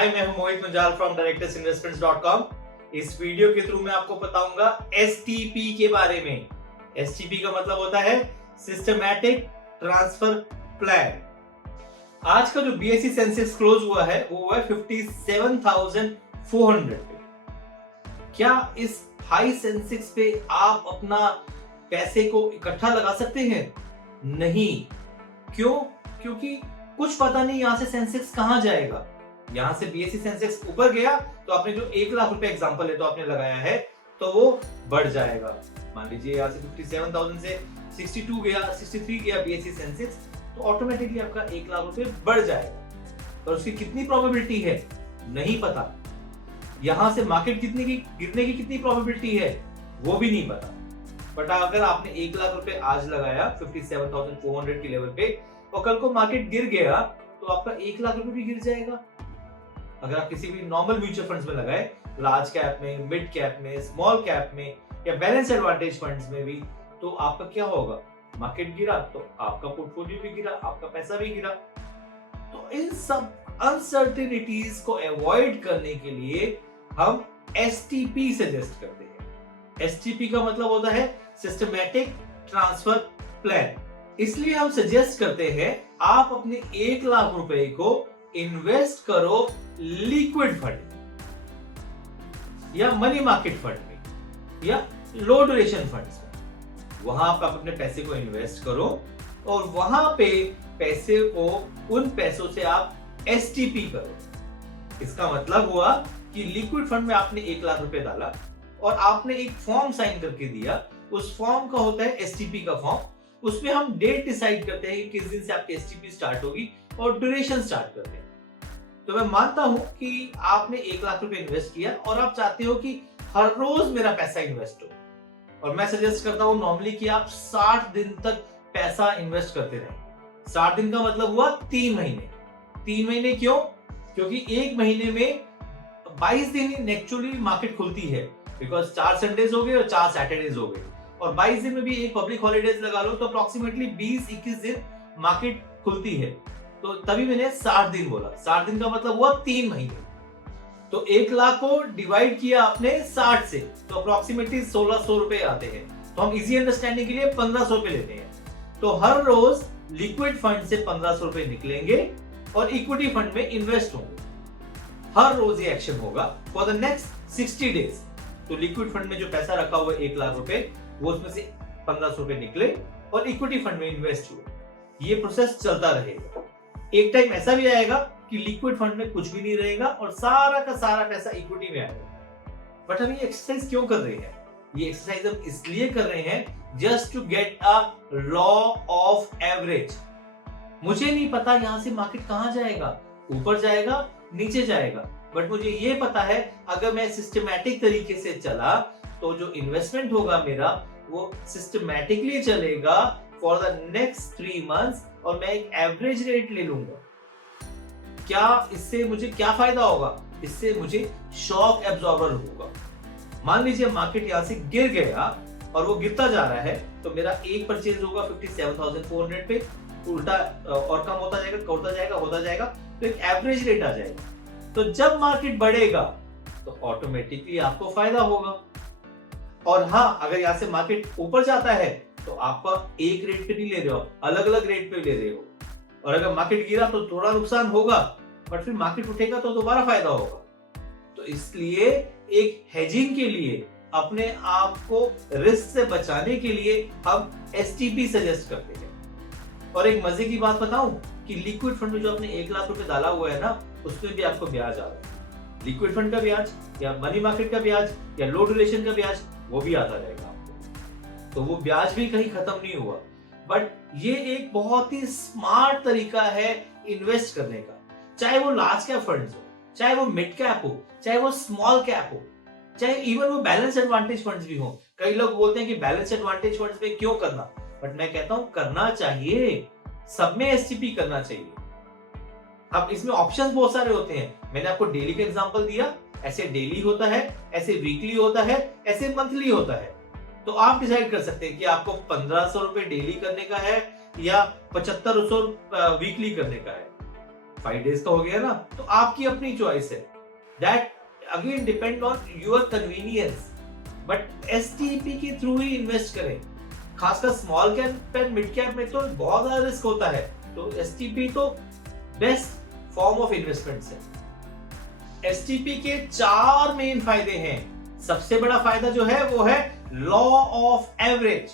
हाय, मैं हूं मोहित Munjal from directorsinvestments.com। इस वीडियो के थ्रू मैं आपको बताऊंगा STP के बारे में। STP का मतलब होता है सिस्टमैटिक ट्रांसफर प्लान। आज का जो BSE सेंसेक्स क्लोज हुआ है वो हुआ है 57,400 पे। क्या इस हाई सेंसेक्स पे आप अपना पैसे को इकट्ठा लगा सकते हैं? नहीं। क्यों? क्योंकि कुछ पता नहीं यहां से सेंसेक्स कहां जाएगा। यहां से BSE सेंसेक्स ऊपर गया तो आपने जो 1 लाख रुपए एग्जांपल है तो आपने लगाया है तो वो बढ़ जाएगा। मान लीजिए यहां से 57,000 से 62 गया, 63 गया BSE सेंसेक्स, तो ऑटोमेटिकली आपका 1 लाख रुपए बढ़ जाएगा। और उसकी कितनी प्रोबेबिलिटी है नहीं पता। यहां से मार्केट गिरने की कितनी प्रोबेबिलिटी है वो भी नहीं पता। बट अगर आपने 1 लाख रुपए आज लगाया 57,400 के लेवल पे और कल को मार्केट गिर गया तो आपका 1 लाख रुपए भी गिर जाएगा। अगर आप किसी भी नॉर्मल म्यूचुअल फंड्स में लगाए, लार्ज कैप में, मिड कैप में, स्मॉल कैप में या बैलेंस एडवांटेज फंड्स में भी, तो आपका क्या होगा? मार्केट गिरा तो आपका पोर्टफोलियो भी गिरा, आपका पैसा भी गिरा। तो इन सब अनसर्टेनिटीज को अवॉइड करने के लिए हम STP सजेस्ट करते हैं। STP का मतलब होता है सिस्टमैटिक ट्रांसफर प्लान। इसलिए हम सजेस्ट करते हैं आप अपने 1 लाख रुपए को इन्वेस्ट करो लिक्विड फंड या मनी मार्केट फंड में या लो ड्यूरेशन फंड्स में। वहां आप अपने पैसे को इन्वेस्ट करो और वहां पे पैसे को, उन पैसों से आप STP करो। इसका मतलब हुआ कि लिक्विड फंड में आपने 1 लाख रुपए डाला और आपने एक फॉर्म साइन करके दिया। उस फॉर्म का होता है STP का फॉर्म। उसमें हम डेट डिसाइड करते हैं कि किस दिन से आपकी STP स्टार्ट होगी और ड्यूरेशन स्टार्ट करते हैं। तो मैं मानता हूं कि आपने 1 लाख रुपए इन्वेस्ट किया और आप चाहते हो कि हर रोज मेरा पैसा इन्वेस्ट हो, और मैं सजेस्ट करता हूं नॉर्मली कि आप 60 दिन तक पैसा इन्वेस्ट करते रहें। 60 दिन का मतलब हुआ 3 महीने। 3 महीने क्यों? क्योंकि एक महीने में 22 दिन नेचुरली मार्केट खुलती है, बिकॉज 4 संडेज हो गए और 4 सैटरडेज हो गए, और 22 दिन में भी एक पब्लिक हॉलीडेज लगा लो तो अप्रोक्सीमेटली 20-21 दिन मार्केट खुलती है। तो तभी मैंने 60 दिन बोला। 60 दिन का मतलब हुआ 3 महीने। तो 1 लाख को डिवाइड किया आपने 60 से, तो अप्रोक्सीमेटली 1600 रुपए आते हैं। तो हम इजी अंडरस्टैंडिंग के लिए 1500 रुपए लेते हैं। तो हर रोज लिक्विड फंड से 1500 रुपए निकलेंगे और इक्विटी फंड में इन्वेस्ट होंगे। हर रोज ये एक्शन होगा फॉर द नेक्स्ट 60 डेज। तो लिक्विड फंड में जो पैसा रखा हुआ 1 लाख रुपए, वो उसमें से 1500 रुपए निकले और इक्विटी फंड में इन्वेस्ट हुए। ये प्रोसेस चलता रहेगा। एक टाइम ऐसा भी आएगा कि लिक्विड फंड में कुछ भी नहीं रहेगा और सारा का सारा पैसा इक्विटी में आएगा। बट हम ये एक्सरसाइज क्यों कर रहे हैं? ये एक्सरसाइज हम इसलिए कर रहे हैं just to get a law of average. मुझे नहीं पता यहां से मार्केट कहां जाएगा, ऊपर जाएगा, नीचे जाएगा, बट मुझे ये पता है अगर मैं सिस्टमैटिक तरीके से चला तो जो इन्वेस्टमेंट होगा मेरा वो सिस्टमैटिकली चलेगा फॉर द नेक्स्ट 3 मंथ्स और मैं एक एवरेज रेट ले लूंगा। क्या इससे मुझे क्या फायदा होगा? इससे मुझे शॉक एब्जॉर्बर होगा। मान लीजिए मार्केट यहां से गिर गया और वो गिरता जा रहा है तो मेरा एक परचेज होगा 57,400 पे, उल्टा और कम होता जाएगा तो एक एवरेज रेट आ जाएगा। तो जब मार्केट बढ़ेगा तो ऑटोमेटिकली आपको फायदा होगा। और हाँ, अगर यहां से मार्केट ऊपर जाता है तो आपका एक रेट पे नहीं ले रहे हो, अलग अलग रेट पे ले रहे हो। और अगर मार्केट गिरा तो थोड़ा नुकसान होगा, बट फिर मार्केट उठेगा तो दोबारा फायदा होगा। तो इसलिए एक हेजिंग के लिए, अपने आप को रिस्क से बचाने के लिए हम STP सजेस्ट करते हैं। और एक मजे की बात बताऊं कि लिक्विड फंड में जो आपने 1 लाख रुपए डाला हुआ है ना, उसमें भी आपको ब्याज आ रहा है। लिक्विड फंड का ब्याज या मनी मार्केट का ब्याज या लो ड्यूरेशन का ब्याज, वो भी आता रहेगा आपको। तो वो ब्याज भी कहीं खत्म नहीं हुआ। बट ये एक बहुत ही स्मार्ट तरीका है इन्वेस्ट करने का। चाहे वो लार्ज कैप फंड्स हो, चाहे वो मिड कैप हो, चाहे वो स्मॉल कैप हो, चाहे इवन वो बैलेंस एडवांटेज फंड्स भी हो। कई लोग बोलते हैं कि बैलेंस एडवांटेज फंड्स में क्यों करना, बट मैं कहता हूं करना चाहिए। सब में STP करना चाहिए। अब इसमें ऑप्शंस बहुत सारे होते हैं। मैंने आपको डेली का एग्जांपल दिया, ऐसे डेली होता है, ऐसे वीकली होता है, ऐसे मंथली होता है। तो आप डिसाइड कर सकते हैं कि आपको 1500 रुपए डेली करने का है या 7500 वीकली करने का है। 5 डेज का हो गया ना, तो आपकी अपनी चॉइस है, that again depend on your convenience. But STP के थ्रू ही इन्वेस्ट करें, खासकर small cap and mid cap में तो बहुत ज्यादा रिस्क होता है, तो एसटीपी तो बेस्ट फॉर्म ऑफ इन्वेस्टमेंट है। एसटीपी के 4 मेन फायदे हैं। सबसे बड़ा फायदा जो है वो है law of average,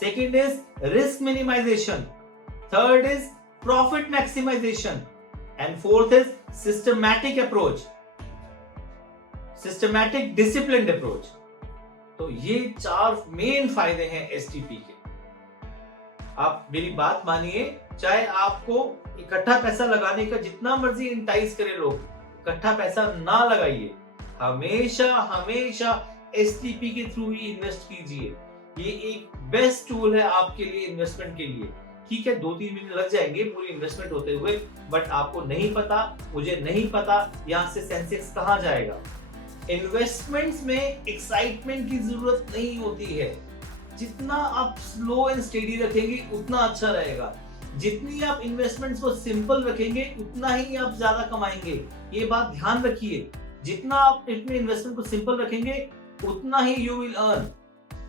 second is risk minimisation, third is profit maximisation and fourth is systematic approach, systematic disciplined approach. तो ये 4 मेन फायदे हैं एसटीपी के। आप मेरी बात मानिए, चाहे आपको इकट्ठा पैसा लगाने का जितना मर्जी इंटाइज करे लोग, इकट्ठा पैसा ना लगाइए, हमेशा हमेशा एसटीपी के थ्रू ही इन्वेस्ट कीजिए। ये एक बेस्ट टूल है आपके लिए इन्वेस्टमेंट के लिए। ठीक है, 2-3 महीने लग जाएंगे पूरी इन्वेस्टमेंट होते हुए, बट आपको नहीं पता, मुझे नहीं पता यहां से सेंसेक्स कहां जाएगा। इन्वेस्टमेंट्स में एक्साइटमेंट की जरूरत नहीं होती है। जितना आप स्लो एंड स्टेडी रखेंगे उतना अच्छा रहेगा। जितनी आप इन्वेस्टमेंट्स को सिंपल रखेंगे उतना ही आप ज्यादा कमाएंगे। ये बात ध्यान रखिए, जितना आप अपने इन्वेस्टमेंट को सिंपल रखेंगे उतना ही you will earn.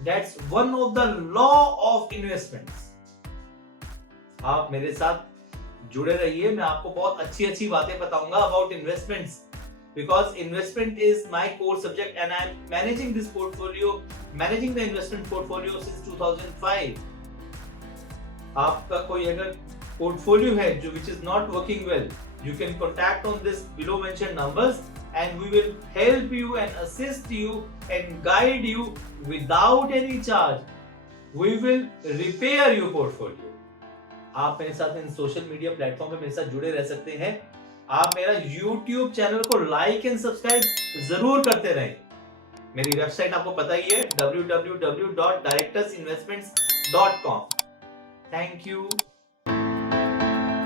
That's one of the law of investments. आप मेरे साथ जुड़े रहिए, मैं आपको बहुत अच्छी अच्छी बातें बताऊंगा about investments, because investment is my core subject and I am managing this portfolio, managing the investment portfolio since 2005. आपका कोई अगर पोर्टफोलियो है जो which is not working well, you can contact on this below mentioned numbers and we will help you and assist you and guide you without any charge. We will repair your portfolio. आप मेरे साथ इन social media platform पे मेरे साथ जुड़े रह सकते हैं। आप मेरा YouTube चैनल को लाइक एंड सब्सक्राइब जरूर करते रहें। मेरी वेबसाइट आपको पता ही है www.directorsinvestments.com। Thank you.